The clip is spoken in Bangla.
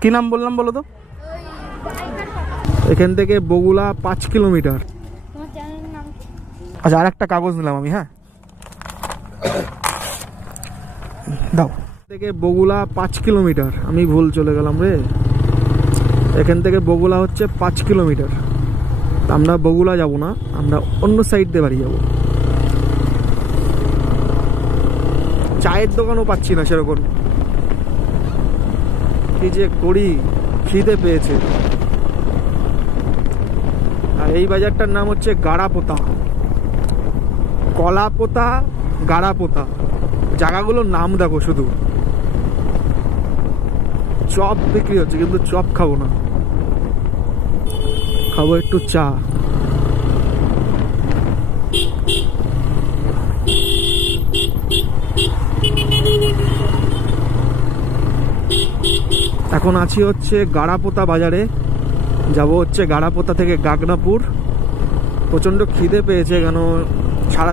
কি নাম বললাম বলো তো? এখান থেকে বগুলা 5 কিলোমিটার। আচ্ছা, আর একটা কাগজ নিলাম আমি। হ্যাঁ দাও। থেকে বগুলা 5 কিলোমিটার, আমি ভুল চলে গেলাম রে। এখান থেকে বগুলা হচ্ছে 5 কিলোমিটার। আমরা বগুলা যাব না, আমরা অন্য সাইড দিয়ে বাড়ি যাব। চায়ের দোকানও পাচ্ছি না সেরকম। কি যে করি, খিদে পেয়েছে। আর এই বাজারটার নাম হচ্ছে গাড়াপোতা, কলাপোতা, গাড়াপোতা। জায়গাগুলোর নাম দেখো শুধু। চপ বিক্রি হচ্ছে, কিন্তু চপ খাবো না, খাবো একটু চা। এখন আছি হচ্ছে গাড়াপোতা বাজারে, যাব হচ্ছে গাড়াপোতা থেকে গাগনাপুর। প্রচণ্ড খিদে পেয়েছে, কেন